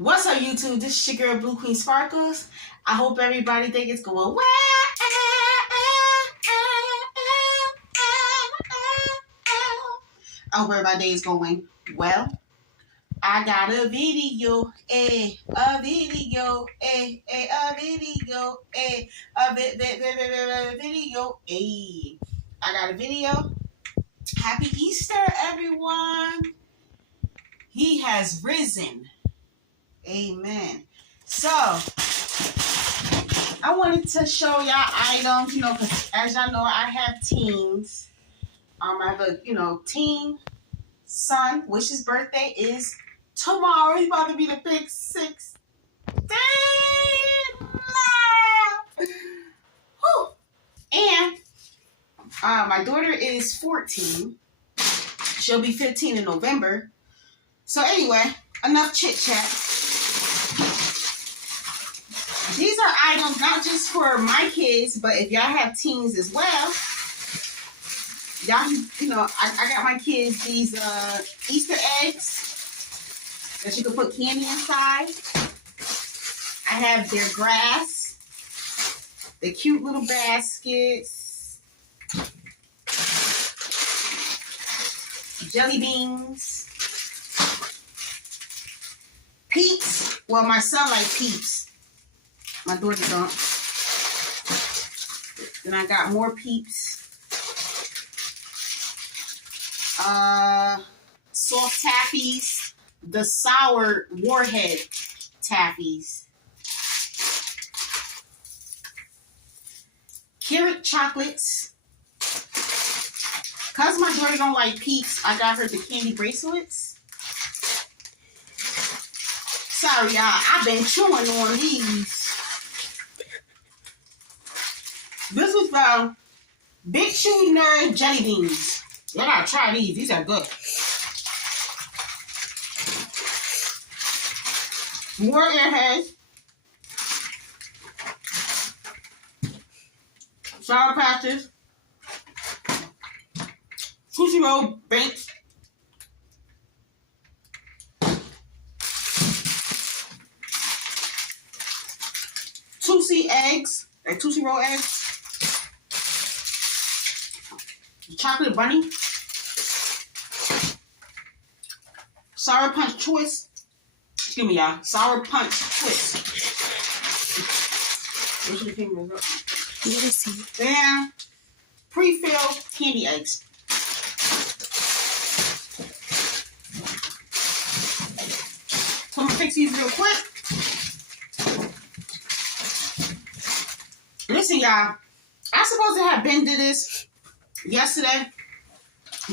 What's up, YouTube? This is your girl, Blue Queen Sparkles. I hope everybody think it's going well. I hope everybody day is going well. I got a video, a video, a video, a video, I got a video. Happy Easter, everyone. He has risen. Amen. So, I wanted to show y'all items, because as y'all know, I have teens. I have a, teen son, which his birthday is tomorrow. He's about to be the big 6. And my daughter is 14. She'll be 15 in November. So anyway, enough chit chat. These are items not just for my kids, but if y'all have teens as well. Y'all, I got my kids these Easter eggs that you can put candy inside. I have their grass, the cute little baskets, jelly beans, Peeps. Well, my son likes Peeps. My daughter don't. Then I got more Peeps. Soft taffies. The sour Warhead taffies. Carrot chocolates. Because my daughter don't like Peeps, I got her the candy bracelets. Sorry, y'all. I've been chewing on these. This is the Big Chewy Nerd Jelly Beans. Y'all gotta try these. These are good. More Airheads. Sour Patches. Tootsie Roll Banks. Tootsie eggs. Like Tootsie Roll eggs. Chocolate bunny. Sour Punch Twist. Excuse me, y'all. Sour Punch Twist. Where's your fingers up? Let me see. And pre-filled candy eggs. So I'm gonna fix these real quick. Listen, y'all. I'm supposed to have been to this yesterday,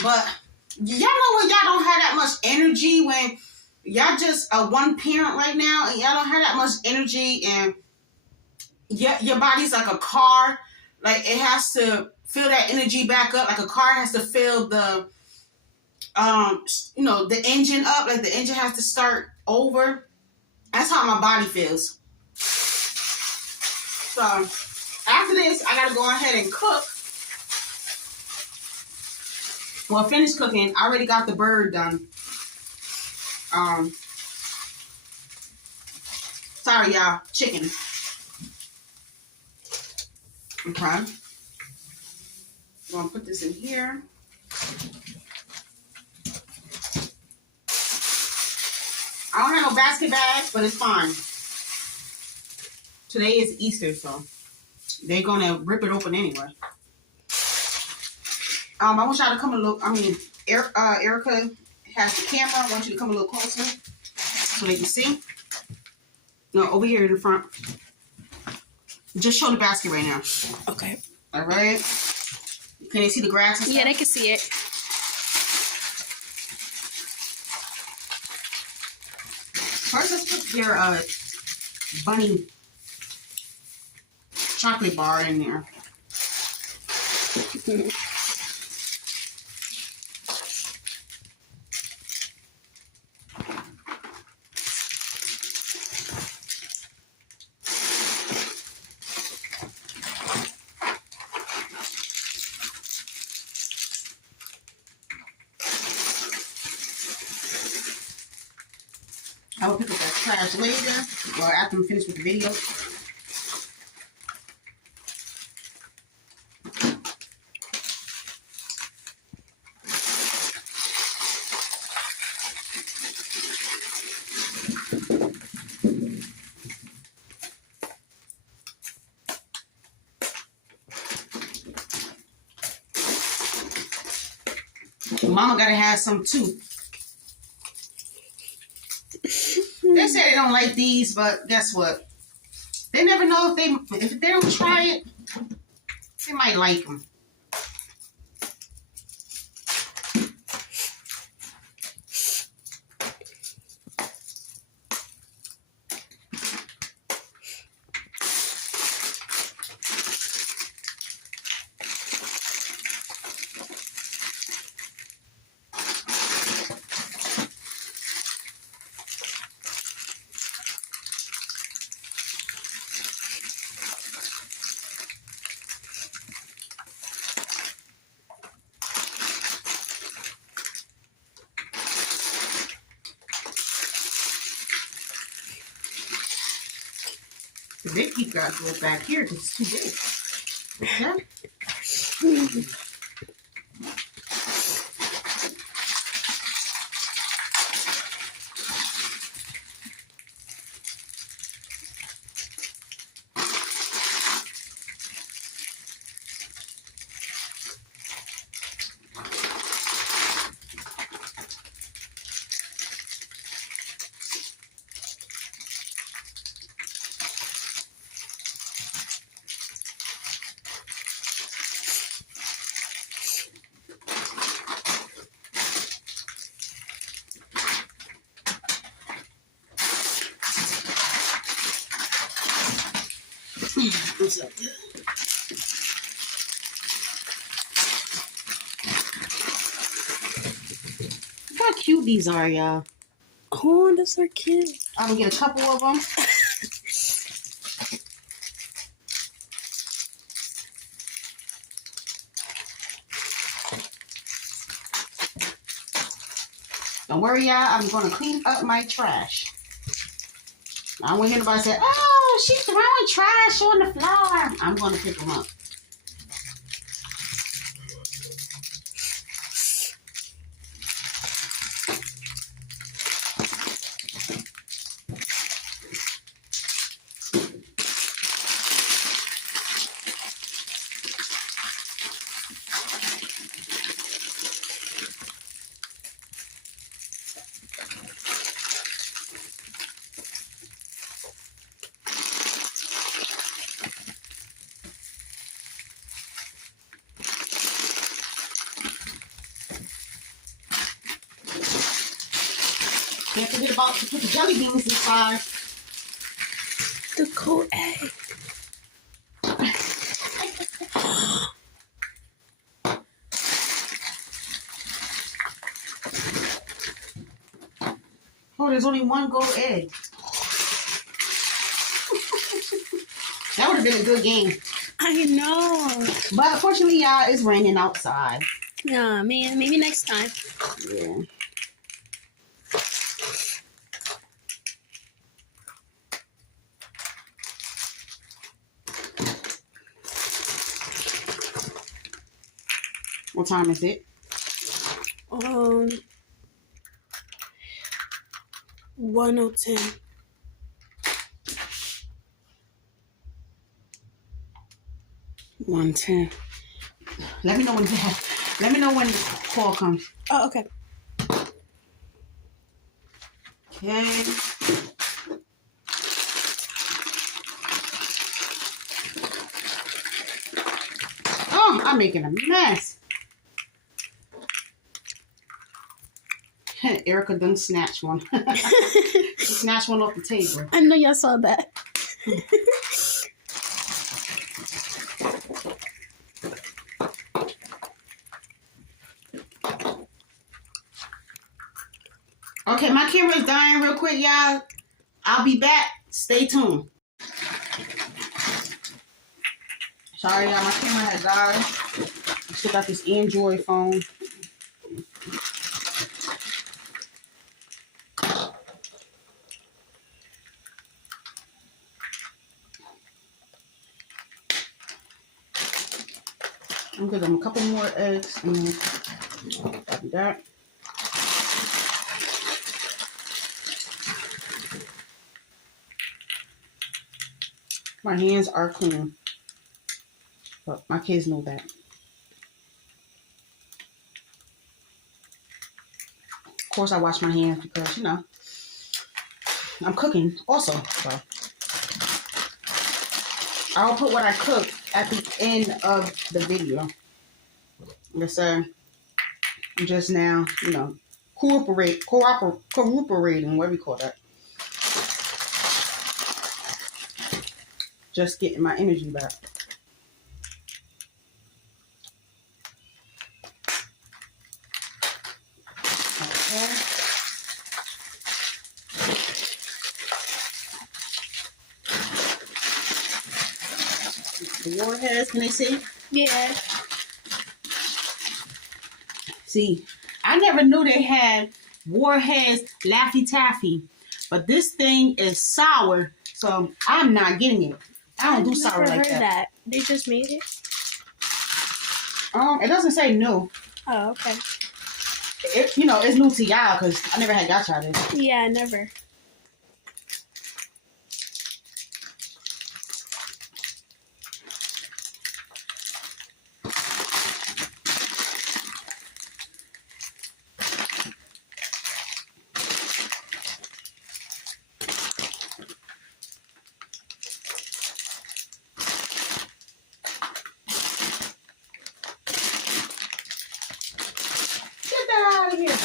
but y'all know when y'all don't have that much energy, when y'all just a one parent right now and y'all don't have that much energy, and your body's like a car, like it has to fill that energy back up, like a car has to fill the the engine up, like the engine has to start over. That's how my body feels. So after this, I gotta go ahead and cook. Well, finish cooking. I already got the bird done. Sorry, y'all. Chicken. Okay. I'm gonna put this in here. I don't have no basket bags, but it's fine. Today is Easter, so they're gonna rip it open anyway. I want y'all to come a little. Erica has the camera. I want you to come a little closer so they can see. No, over here in the front. Just show the basket right now. Okay. All right. Can they see the grass and stuff? Yeah, they can see it. First, let's put their bunny chocolate bar in there. I will pick up that trash later or after I'm finished with the video. Mama gotta have some too. They say they don't like these, but guess what? They never know if they don't try it, they might like them. The big piece got to go back here because it's too big. Okay? What's up? Look how cute these are, y'all. Oh, those are cute. I'm gonna get a couple of them. Don't worry, y'all. I'm gonna clean up my trash. I don't want anybody to say, "Oh, she's throwing trash on the floor." I'm gonna pick them up. Can't forget about to put the jelly beans inside. The cold egg. Oh, there's only one gold egg. That would have been a good game. I know. But unfortunately, y'all, it's raining outside. Yeah, man. Maybe next time. Yeah. What time is it? 10:10. 1:10. Let me know when you have. Let me know when the call comes. Oh, okay. Okay. Oh, I'm making a mess. Erica done snatched one. She snatched one off the table. I know y'all saw that. Okay, my camera is dying real quick, y'all. I'll be back. Stay tuned. Sorry, y'all. My camera had died. I still got this Android phone. I'm gonna give them a couple more eggs and then that'll be that. My hands are clean, but my kids know that. Of course, I wash my hands because, you know, I'm cooking also. So I'll put what I cook at the end of the video. Yes, I'm just now, you know, cooperating, what do we call that? Just getting my energy back. Okay. The Warheads, can they see? Yeah. See, I never knew they had Warheads Laffy Taffy, but this thing is sour, so I'm not getting it. I don't do sour like heard that. They just made it? It doesn't say new. Oh, okay. You know, it's new to y'all because I never had y'all try this. Yeah, never. Get that out of here.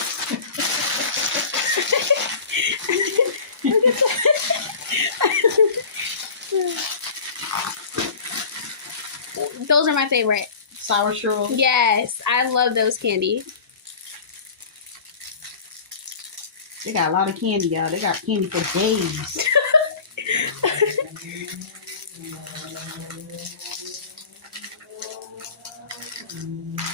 Those are my favorite. Sour churros. Yes, I love those candy. They got a lot of candy, y'all. They got candy for days.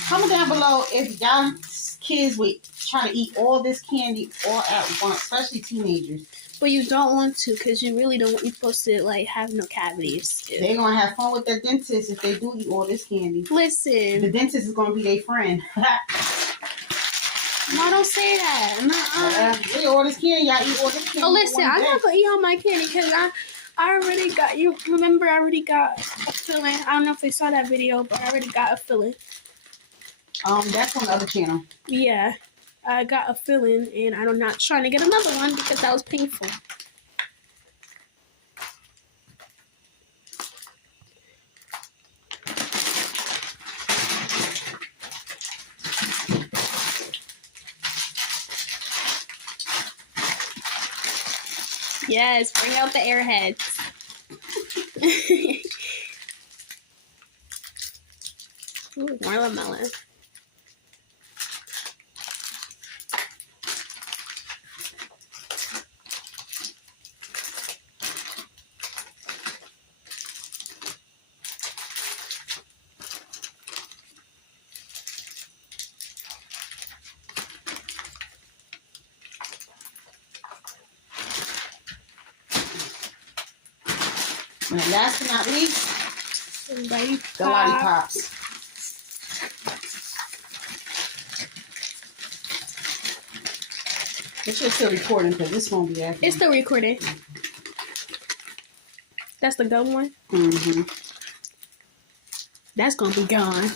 Comment down below if y'all kids would try to eat all this candy all at once, especially teenagers. But you don't want to because you really don't want, you're supposed to like have no cavities. They're going to have fun with their dentist if they do eat all this candy. Listen. The dentist is going to be their friend. No, don't say that. Eat all this candy. Y'all eat all this candy. Oh, listen, I'm not going to eat all my candy because I already got, you remember I already got a filling. I don't know if they saw that video, but I already got a filling. That's on the other channel. Yeah, I got a filling and I'm not trying to get another one because that was painful. Yes, bring out the airheads. Ooh, watermelon. And last but not least, the lollipops. It should still recording because this won't be after. It's still recording. That's the gum one? Mm-hmm. That's gonna be gone.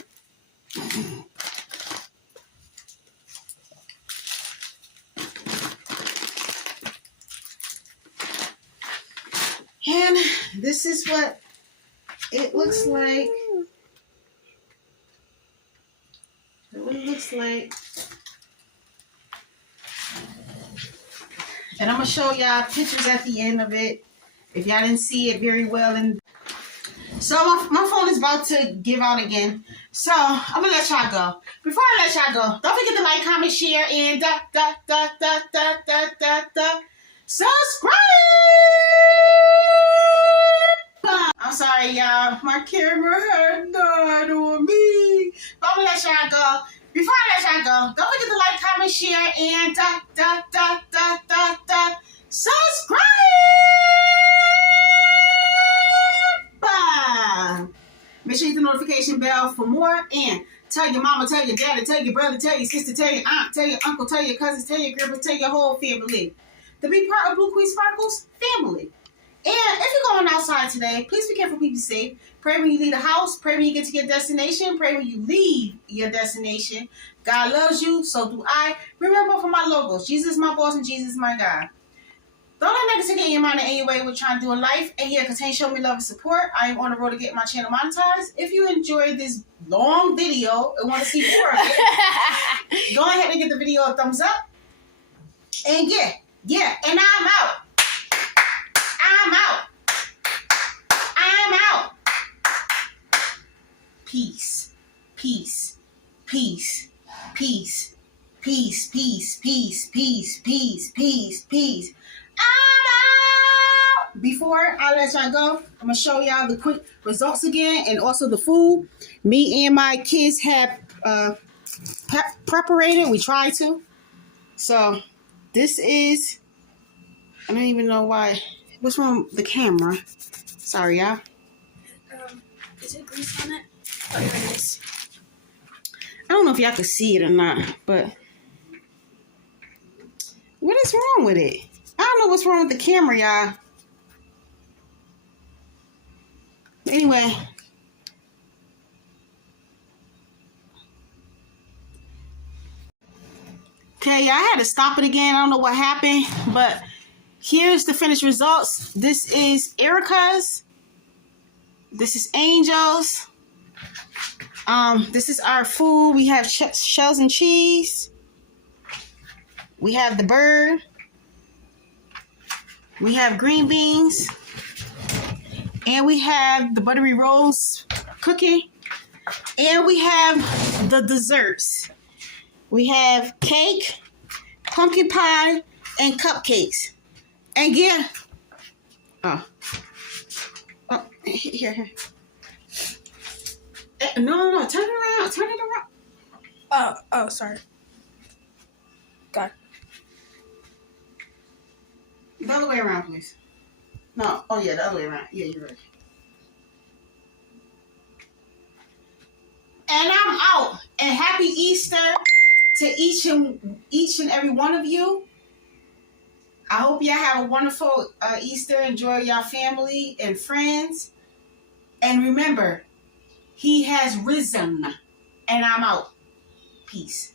And this is what it looks like. What it looks like. And I'm going to show y'all pictures at the end of it. If y'all didn't see it very well. So my phone is about to give out again. So I'm going to let y'all go. Before I let y'all go, don't forget to like, comment, share, and subscribe. I'm sorry, y'all. My camera had died on me. But I'm going to let y'all go. Before I let y'all go, don't forget to like, comment, share, and subscribe. Make sure you hit the notification bell for more. And tell your mama, tell your daddy, tell your brother, tell your sister, tell your aunt, tell your uncle, tell your cousins, tell your grandpa, tell your whole family to be part of Blue Queen Sparkles family. And if you're going outside today, please be careful, be safe. Pray when you leave the house. Pray when you get to your destination. Pray when you leave your destination. God loves you, so do I. Remember for my logos, Jesus is my boss and Jesus is my God. Don't let negativity get in your mind in any way we're trying to do in life. And here, continue to show me love and support. I am on the road to get my channel monetized. If you enjoyed this long video and want to see more of it, go ahead and give the video a thumbs up. And yeah, and I'm out. I'm out. I'm out. Peace. Peace. Peace. Peace. Peace. Peace. Peace. Peace. Peace. Peace. Peace. I'm out. Before I let y'all go, I'm gonna show y'all the quick results again, and also the food me and my kids have preparated. We try to. So this is. I don't even know why. What's wrong with the camera? Sorry, y'all. Is it grease on it? Oh, here it is. I don't know if y'all can see it or not, but what is wrong with it? I don't know what's wrong with the camera, y'all. Anyway. Okay, I had to stop it again. I don't know what happened, but here's the finished results. This is Erica's. This is Angel's. This is our food. We have shells and cheese. We have the bird. We have green beans. And we have the buttery rolls cooking. And we have the desserts. We have cake, pumpkin pie, and cupcakes. And yeah. Oh, here. No. Turn it around. Oh, sorry. God. The other way around, please. No. Oh, yeah, the other way around. Yeah, you're right. And I'm out. And happy Easter to each and every one of you. I hope y'all have a wonderful Easter. Enjoy your family and friends. And remember, He has risen. And I'm out. Peace.